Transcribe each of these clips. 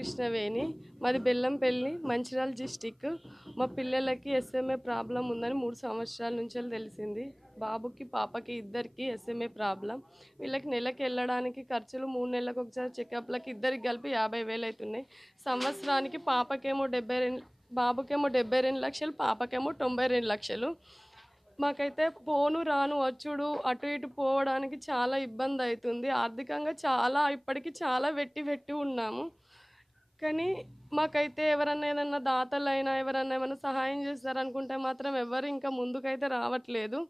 కృష్ణవేణి. మాది బెల్లంపల్లి, మంచిర్యాల డిస్టిక్. మా పిల్లలకి ఎస్ఎంఏ ప్రాబ్లం ఉందని 3 సంవత్సరాల నుంచి తెలిసింది. బాబుకి, పాపకి ఇద్దరికి ఎస్ఎంఏ ప్రాబ్లం. వీళ్ళకి నెలకి వెళ్ళడానికి ఖర్చులు 3 నెలలకు ఒకసారి చెకప్లకి ఇద్దరికి కలిపి 50,000 అవుతున్నాయి. సంవత్సరానికి పాపకేమో 72, బాబుకేమో 72 లక్షలు, పాపకేమో 92 లక్షలు. మాకైతే పోను రాను వచ్చుడు అటు ఇటు పోవడానికి చాలా ఇబ్బంది అవుతుంది. ఆర్థికంగా ఇప్పటికి చాలా వెట్టి ఉన్నాము. కానీ మాకైతే ఎవరన్నా ఏదన్నా దాతలైనా ఎవరన్నా ఏమైనా సహాయం చేస్తారనుకుంటే మాత్రం ఎవరు ఇంకా ముందుకైతే రావట్లేదు.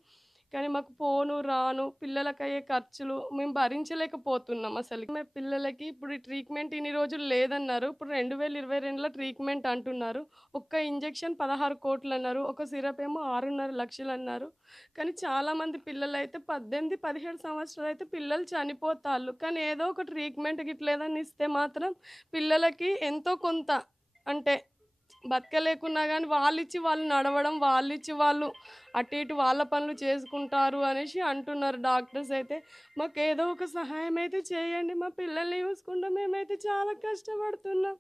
కానీ మాకు పోను రాను పిల్లలకయ్యే ఖర్చులు మేము భరించలేకపోతున్నాం అసలు. మా పిల్లలకి ఇప్పుడు ఈ ట్రీట్మెంట్ ఇన్ని రోజులు లేదన్నారు. ఇప్పుడు 2022లో ట్రీట్మెంట్ అంటున్నారు. ఒక్క ఇంజెక్షన్ 16 కోట్లు అన్నారు. ఒక సిరప్ ఏమో 6.5 లక్షలు అన్నారు. కానీ చాలామంది పిల్లలైతే 18, 17 సంవత్సరాలు అయితే పిల్లలు చనిపోతాళ్ళు. కానీ ఏదో ఒక ట్రీట్మెంట్ గిట్ల ఏదన్నా ఇస్తే మాత్రం పిల్లలకి ఎంతో కొంత అంటే బతకలేకున్నా గానీ వాళ్ళిచ్చి వాళ్ళు నడవడం, వాళ్ళిచ్చి వాళ్ళు అటు ఇటు వాళ్ళ పనులు చేసుకుంటారు అనేసి అంటున్నారు డాక్టర్స్ అయితే. మాకేదో ఒక సహాయం అయితే చేయండి. మా పిల్లల్ని చూసుకుంటూ మేమైతే చాలా కష్టపడుతున్నాం.